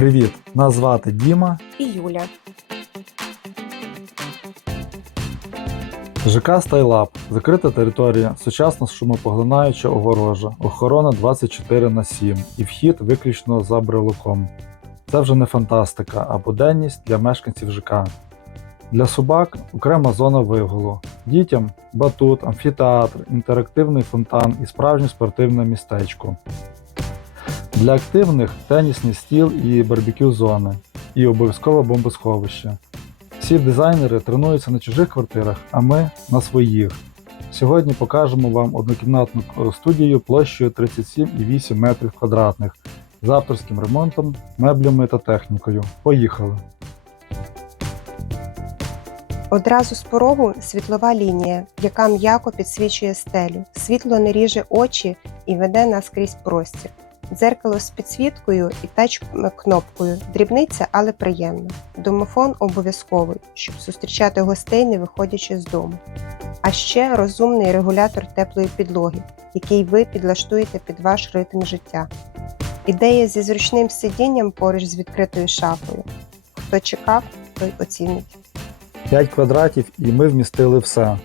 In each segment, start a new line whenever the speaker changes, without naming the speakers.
Привіт! Нас звати Діма.
і Юля.
ЖК Стайлаб. Закрита територія, сучасна шумопоглинаюча огорожа, охорона 24 на 7 і вхід виключно за брелоком. Це вже не фантастика, а буденність для мешканців ЖК. Для собак окрема зона вигулу. Дітям батут, амфітеатр, інтерактивний фонтан і справжнє спортивне містечко. Для активних тенісний стіл і барбекю зони, і обов'язкове бомбосховище. Всі дизайнери тренуються на чужих квартирах, а ми на своїх. Сьогодні покажемо вам однокімнатну студію площею 37,8 метрів квадратних з авторським ремонтом, меблями та технікою. Поїхали!
Одразу з порогу світлова лінія, яка м'яко підсвічує стелю. Світло не ріже очі і веде нас крізь простір. Дзеркало з підсвіткою і тач-кнопкою. Дрібниця, але приємна. Домофон обов'язковий, щоб зустрічати гостей, не виходячи з дому. А ще розумний регулятор теплої підлоги, який ви підлаштуєте під ваш ритм життя. Ідея зі зручним сидінням поруч з відкритою шафою. Хто чекав, той оцінить.
5 квадратів і ми вмістили все: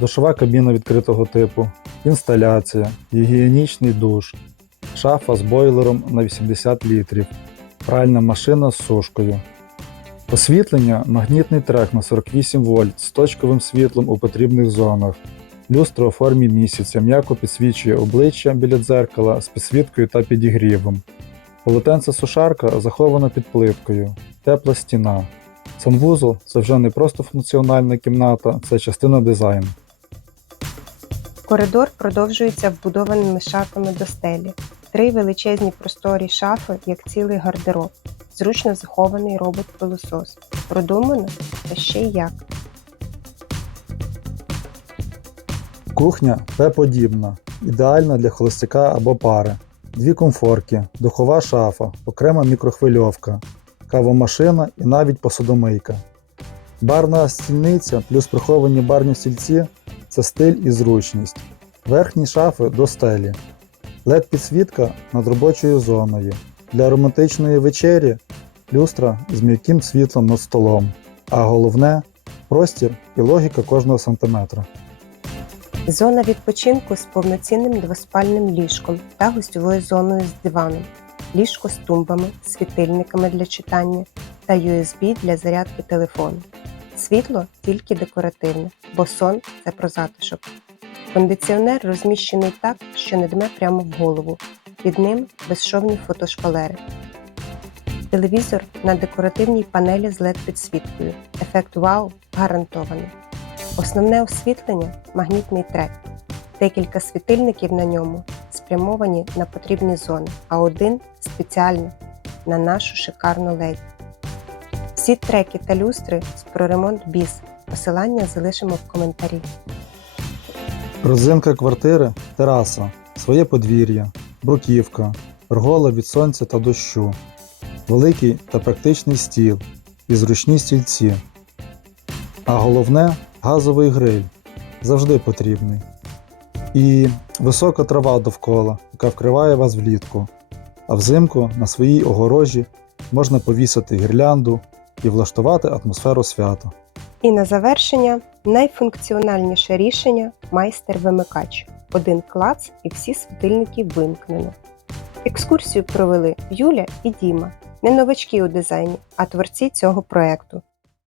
душова кабіна відкритого типу, інсталяція, гігієнічний душ, шафа з бойлером на 80 літрів, пральна машина з сушкою. Освітлення магнітний трек на 48 вольт з точковим світлом у потрібних зонах. Люстра у формі місяця м'яко підсвічує обличчя біля дзеркала з підсвіткою та підігрівом. Полотенце сушарка заховано під плиткою, тепла стіна. Санвузол це вже не просто функціональна кімната, це частина дизайну.
Коридор продовжується вбудованими шафами до стелі. Три величезні просторі шафи, як цілий гардероб. Зручно захований робот-пилосос. Продумано та ще й як.
Кухня П-подібна, ідеальна для холостяка або пари. Дві комфорки, духова шафа, окрема мікрохвильовка, кавомашина і навіть посудомийка. Барна стільниця плюс приховані барні стільці це стиль і зручність. Верхні шафи до стелі. Led підсвітка над робочою зоною. Для романтичної вечері люстра з м'яким світлом над столом. А головне простір і логіка кожного сантиметра.
Зона відпочинку з повноцінним двоспальним ліжком та гостьовою зоною з диваном. Ліжко з тумбами, світильниками для читання та USB для зарядки телефону. Світло тільки декоративне, бо сон це про затишок. Кондиціонер розміщений так, що не дме прямо в голову. Під ним безшовні фотошпалери. Телевізор на декоративній панелі з led підсвіткою. Ефект вау гарантований. Основне освітлення магнітний трек. Декілька світильників на ньому спрямовані на потрібні зони, а один спеціально на нашу шикарну леді. Всі треки та люстри з про ремонт біз. Посилання залишимо в коментарі.
Родзинка квартири тераса, своє подвір'я, бруківка, пергола від сонця та дощу, великий та практичний стіл і зручні стільці. А головне газовий гриль завжди потрібний. І висока трава довкола, яка вкриває вас влітку. А взимку на своїй огорожі можна повісити гірлянду і влаштувати атмосферу свята.
І на завершення найфункціональніше рішення майстер-вимикач. Один клац і всі світильники вимкнено. Екскурсію провели Юля і Діма, не новачки у дизайні, а творці цього проекту.